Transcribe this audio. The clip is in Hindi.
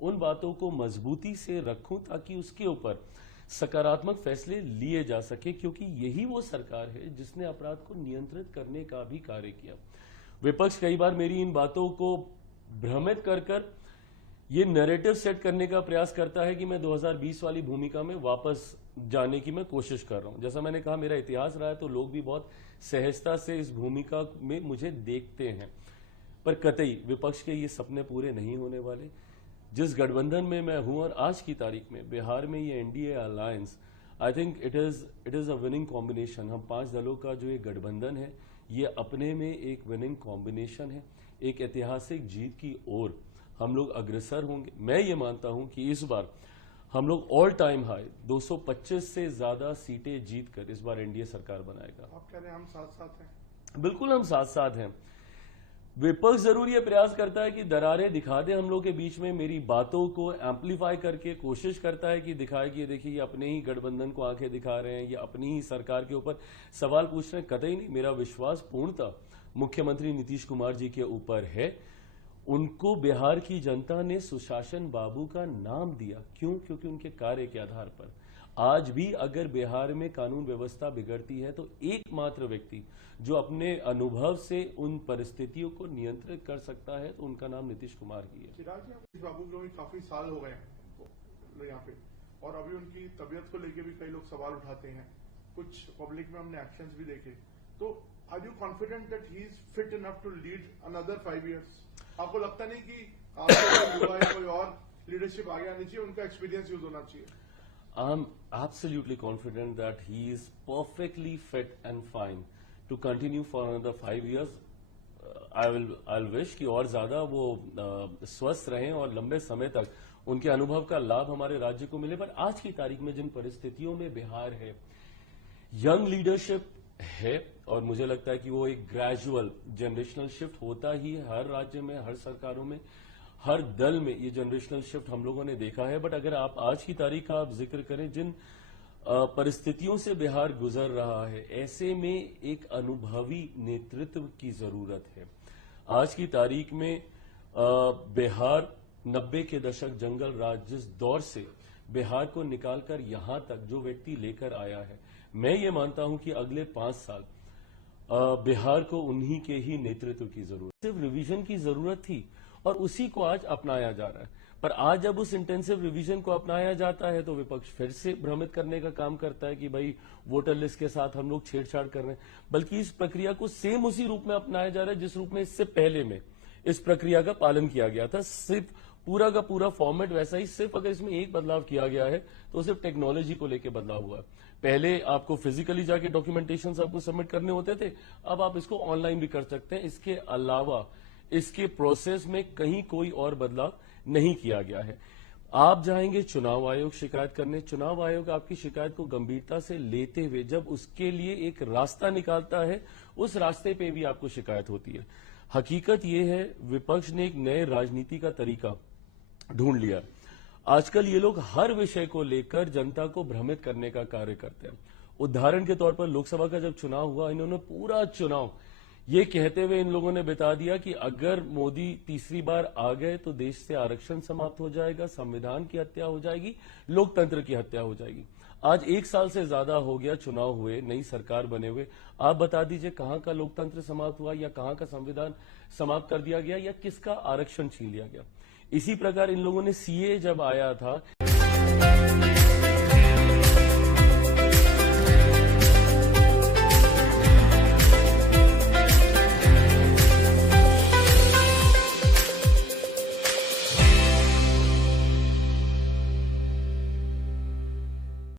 उन बातों को मजबूती से रखूं ताकि उसके ऊपर सकारात्मक फैसले लिए जा सके, क्योंकि यही वो सरकार है जिसने अपराध को नियंत्रित करने का भी कार्य किया। विपक्ष कई बार मेरी इन बातों को भ्रमित कर ये नैरेटिव सेट करने का प्रयास करता है कि मैं 2020 वाली भूमिका में वापस जाने की मैं कोशिश कर रहा हूं। जैसा मैंने कहा, मेरा इतिहास रहा है, तो लोग भी बहुत सहजता से इस भूमिका में मुझे देखते हैं, पर कतई विपक्ष के ये सपने पूरे नहीं होने वाले। जिस गठबंधन में मैं हूं और आज की तारीख में बिहार में ये NDA alliance, I think it is a winning combination. हम 5 दलों का जो ये गठबंधन है, ये अपने में एक विनिंग कॉम्बिनेशन है। एक ऐतिहासिक जीत की ओर हम लोग अग्रसर होंगे। मैं ये मानता हूं कि इस बार हम लोग ऑल टाइम हाई 225 से ज्यादा सीटें जीतकर इस बार एनडीए सरकार बनाएगा। आप कह रहे हैं हम साथ साथ हैं? बिल्कुल हम साथ साथ हैं। विपक्ष जरूर ये प्रयास करता है कि दरारें दिखा दे हम लोग के बीच में, मेरी बातों को एम्पलीफाई करके कोशिश करता है कि दिखाए कि ये देखिए ये अपने ही गठबंधन को आंखें दिखा रहे हैं, ये अपनी ही सरकार के ऊपर सवाल पूछ रहे हैं। कतई नहीं, मेरा विश्वास पूर्णतः मुख्यमंत्री नीतीश कुमार जी के ऊपर है। उनको बिहार की जनता ने सुशासन बाबू का नाम दिया, क्यों? क्योंकि उनके कार्य के आधार पर आज भी अगर बिहार में कानून व्यवस्था बिगड़ती है तो एकमात्र व्यक्ति जो अपने अनुभव से उन परिस्थितियों को नियंत्रित कर सकता है, तो उनका नाम नीतीश कुमार ही है। चिराग जी, नीतीश बाबू को भी काफी साल हो गए हैं यहाँ पे, और अभी उनकी तबीयत को लेके भी कई लोग सवाल उठाते हैं, कुछ पब्लिक में हमने एक्शंस भी देखे, तो are you confident that he is fit enough to lead another 5 years? आपको लगता नहीं कि आपको कोई और लीडरशिप आगे आनी चाहिए, उनका एक्सपीरियंस यूज होना चाहिए? I'm absolutely confident that he is perfectly fit and fine to continue for another 5 years. I'll wish कि और ज्यादा वो स्वस्थ रहें और लंबे समय तक उनके अनुभव का लाभ हमारे राज्य को मिले। पर आज की तारीख में जिन परिस्थितियों में बिहार है, यंग लीडरशिप है, और मुझे लगता है कि वो एक ग्रेजुअल जनरेशनल शिफ्ट होता ही है हर राज्य में, हर सरकारों में, हर दल में ये जनरेशनल शिफ्ट हम लोगों ने देखा है। बट अगर आप आज की तारीख का आप जिक्र करें, जिन परिस्थितियों से बिहार गुजर रहा है, ऐसे में एक अनुभवी नेतृत्व की जरूरत है। आज की तारीख में बिहार 90 के दशक जंगल राज जिस दौर से बिहार को निकालकर यहां तक जो व्यक्ति लेकर आया है, मैं ये मानता हूं कि अगले 5 साल बिहार को उन्हीं के ही नेतृत्व की जरूरत, सिर्फ रिवीजन की जरूरत थी और उसी को आज अपनाया जा रहा है। पर आज जब उस इंटेंसिव रिवीजन को अपनाया जाता है तो विपक्ष फिर से भ्रमित करने का काम करता है कि भाई वोटर लिस्ट के साथ हम लोग छेड़छाड़ कर रहे हैं, बल्कि इस प्रक्रिया को सेम उसी रूप में अपनाया जा रहा है जिस रूप में इससे पहले में इस प्रक्रिया का पालन किया गया था। सिर्फ पूरा का पूरा फॉर्मेट वैसा ही, सिर्फ अगर इसमें एक बदलाव किया गया है तो सिर्फ टेक्नोलॉजी को लेकर बदलाव हुआ है। पहले आपको फिजिकली जाके डॉक्यूमेंटेशन आपको सबमिट करने होते थे, अब आप इसको ऑनलाइन भी कर सकते हैं। इसके अलावा इसके प्रोसेस में कहीं कोई और बदलाव नहीं किया गया है। आप जाएंगे चुनाव आयोग शिकायत करने, चुनाव आयोग आपकी शिकायत को गंभीरता से लेते हुए जब उसके लिए एक रास्ता निकालता है, उस रास्ते पे भी आपको शिकायत होती है। हकीकत यह है, विपक्ष ने एक नए राजनीति का तरीका ढूंढ लिया। आजकल ये लोग हर विषय को लेकर जनता को भ्रमित करने का कार्य करते हैं। उदाहरण के तौर पर लोकसभा का जब चुनाव हुआ, इन्होंने पूरा चुनाव ये कहते हुए इन लोगों ने बिता दिया कि अगर मोदी तीसरी बार आ गए तो देश से आरक्षण समाप्त हो जाएगा, संविधान की हत्या हो जाएगी, लोकतंत्र की हत्या हो जाएगी। आज 1 साल से ज्यादा हो गया चुनाव हुए, नई सरकार बने हुए, आप बता दीजिए कहां का लोकतंत्र समाप्त हुआ, या कहां का संविधान समाप्त कर दिया गया, या किसका आरक्षण छीन लिया गया। इसी प्रकार इन लोगों ने सीए जब आया था